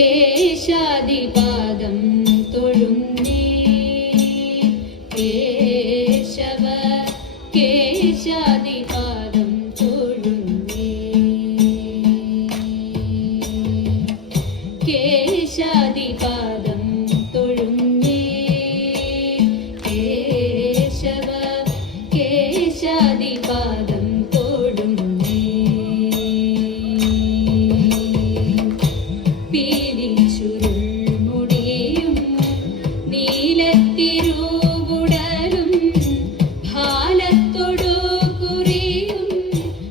കേശാദിപാദം തൊഴുന്നേ കേശവ കേശാദിപാദം തൊഴുന്നേ കേശാദിപാദം തൊഴുന്നേ കേശവ കേശാദിപാദം തൊഴുന്നേ പീലിച്ചുരുൾ മുടിയും നീലത്തിരുവുടലും ഭാലത്തൊടു കുറിയും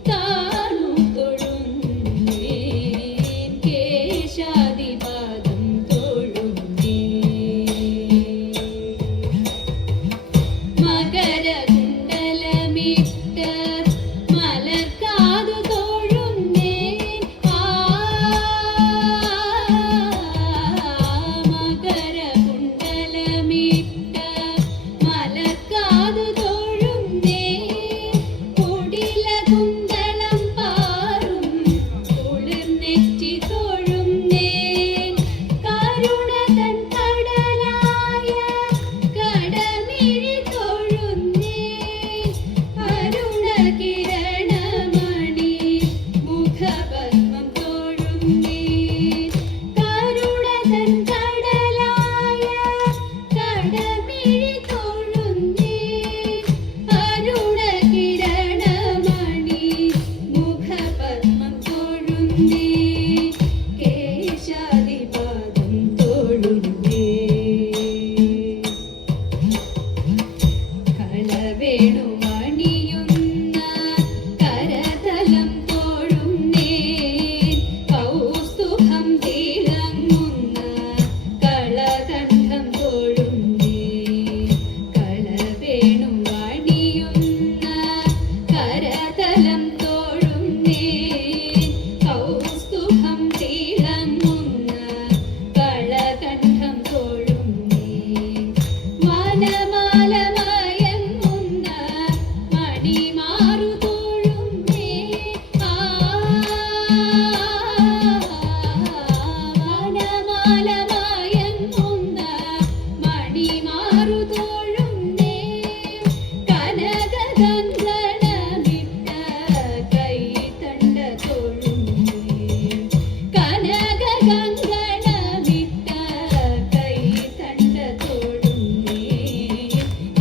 താണു തൊഴുന്നേ കേശാദിപാദം തൊഴുന്നേ മകരകുണ്ടലമിട്ട മലർക്കാതു തൊഴുന്നേ മകരകുണ്ടലമിട്ട മലർക്കാതു തൊഴുന്നേ കുടിലകുന്തളം പാറും കുളിർനെറ്റി തൊഴുന്നേ കരുണ തൻ കടലായ കടമിഴി തൊഴുന്നേ അരുണകിരണമണി മുഖപദ്മം തൊഴുന്നേ കരുണ തൻ കടലായ കടമിഴി തൊഴുന്നേ അരുണകിരണമണി മുഖപദ്മം തൊഴുന്നേ കേശാദിപാദം തൊഴുന്നേ കളവേണുമണിയുന്ന കരതലം തൊഴുന്നേ കൗസ്തുഭം തിളങ്ങുന്ന കളകണ്ഠം തൊഴുന്നേ കളവേണുമണിയുന്ന കരതലം തൊഴുന്നേ കൗസ്തുഭം തിളങ്ങുന്ന കളകണ്ഠം തൊഴുന്നേ വനമാലമയങ്ങുന്ന മണിമാറു തൊഴുന്നേ വനമാലമയങ്ങുന്ന മണിമാറു തൊഴുന്നേ കനകഗന്ധണമിട്ട കൈതണ്ട തൊഴുന്നേ കനകഗന്ധണമിട്ട കൈതണ്ട തൊഴുന്നേ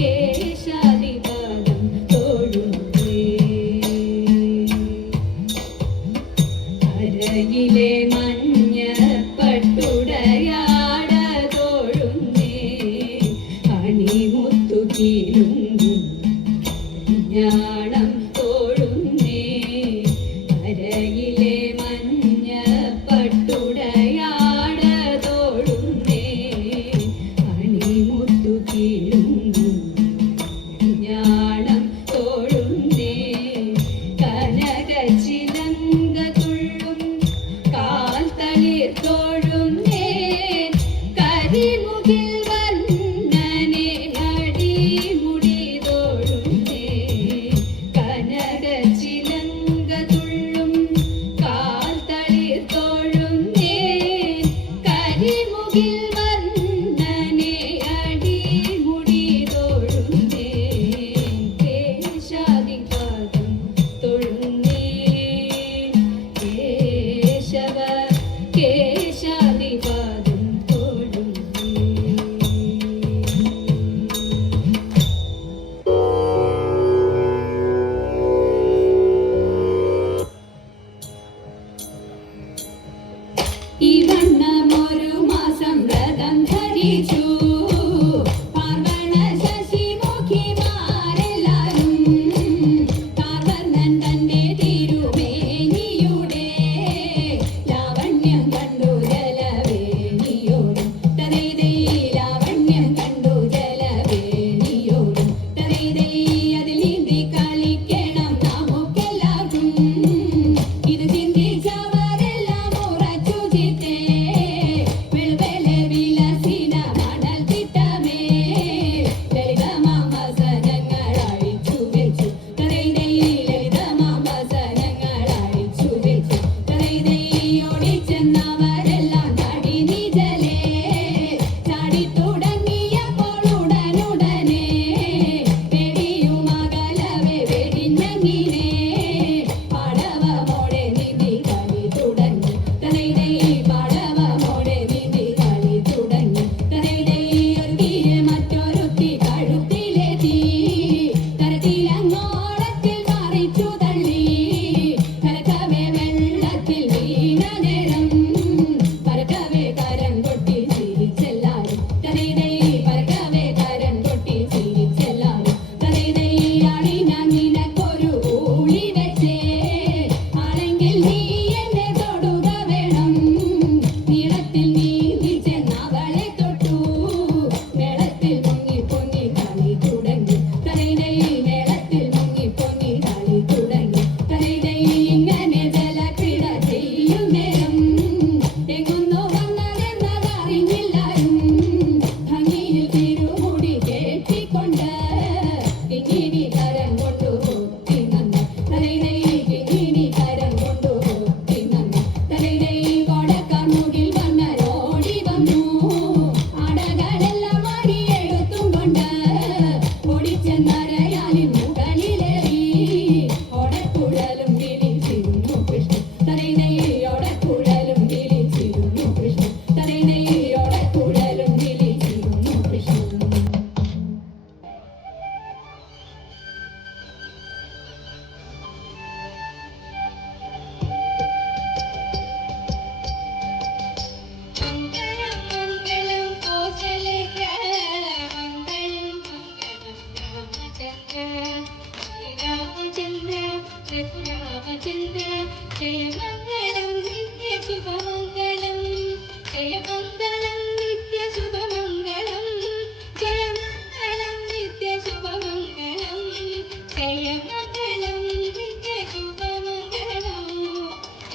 കേശാദിപാദം തൊഴുന്നേ അരയിലെ മഞ്ഞ പട്ടുടയാട തൊഴുന്നേ അണിമുത്തു കീലുങ്കും ഞാണം തൊഴുന്നേ അരയിലെ മഞ്ഞ പട്ടുടയാട തൊഴുന്നേ അണിമുത്തു കീലുങ്കും ഞാണം തൊഴുന്നേ കനകച്ചിലങ്ക തുള്ളും കാൽത്തളിർ തൊഴുന്നേ കരിമുകിൽ വർണ്ണനെ അടിമുടി തൊഴുന്നേ കനകച്ചിലങ്ക തുള്ളും കാൽത്തളിർ തൊഴുന്നേ കരിമുകിൽ വർണ്ണനെ അടിമുടി തൊഴുന്നേ കേശാദിപാദം തൊഴുന്നേ കേശവ കേശാദിപാദം തൊഴുന്നേ ഈ വണ്ണമൊരു മാസം വ്രതം ധരിച്ചു പാർവണ ശശിമുഖിമാരെല്ലാരും കാർവർണ്ണൻ തന്റെ തിരുമേനിയുടെ ലാവണ്യം കണ്ടു ജലവേണിയോടും തതൈതൈ ലാവണ്യം കണ്ടു ജലവേണിയോടും തതൈതൈ അതിൽ നീന്തി കളിക്കണം നമുക്കെല്ലാവർക്കും ഇത് ചിന്തിച്ചവരെല്ലാം ഉറച്ചു ചിത്തേ വെളുവെലെ വിലസിന മട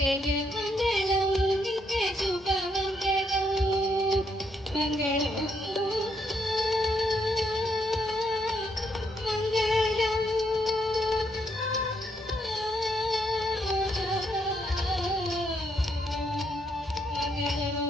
ജയമംഗളം നിന്റെ ശുഭമംഗളം മംഗളം മംഗളം മംഗളം